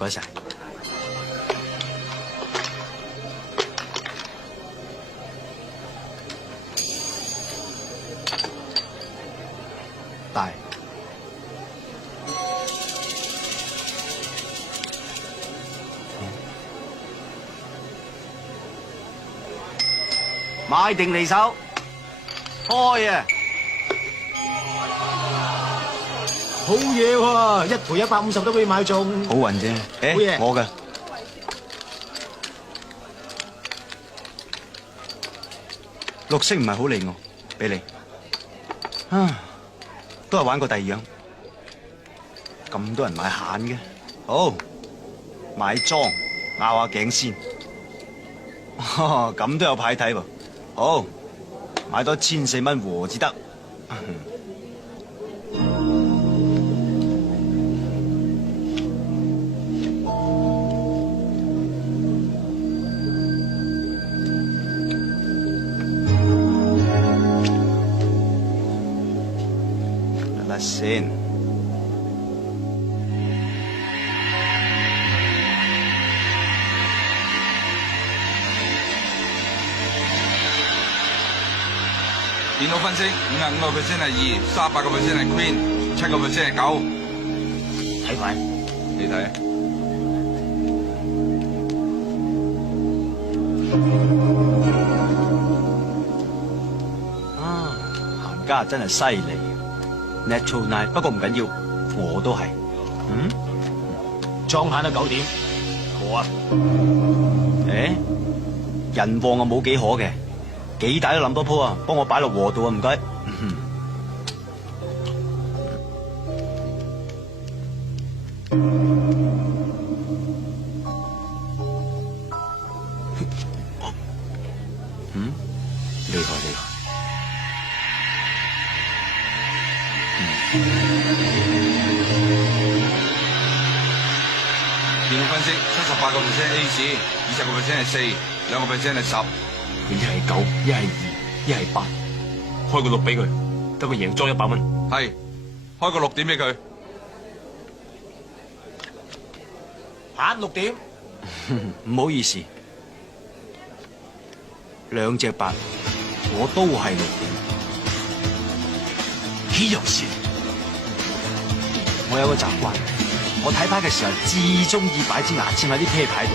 該晒。大。買定離手，開啊！好嘢喎，一賠150都俾你買中。好運啫，好嘢我嘅綠色唔係好利我，俾你。啊，都係玩過第二樣。咁多人買閒嘅，好買裝拗下頸先。咁都有牌睇喎。好，買多1400蚊和至得。得先。電腦分析，55% 係2，38% 係 Queen，7% 係9。睇牌，你睇。啊，行家真係犀利 ，Natural Nine， 不過唔緊要，我都係。莊閒到9點，我啊，人旺啊冇幾可嘅，幾大都諗多鋪啊，幫我擺落和度啊，唔該。厲害厲害。電腦分析，78% Ace，20% 係4，2% 係10。佢一係9，一係2，一係8，開個6俾佢，等佢贏裝100蚊。係，開個6點俾佢。閒6點，唔好意思，2隻8，我都係6點。豈有此理！我有個習慣，我睇牌嘅時候至中意擺支牙籤喺啲啤牌度，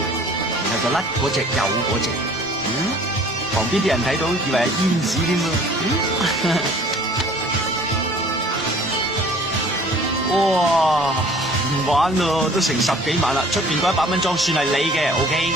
然後就甩嗰隻有嗰隻。旁邊啲人睇到以為係煙子添啊！哇，唔玩咯，都成10幾萬啦，出邊嗰100蚊裝算係你嘅 ，OK？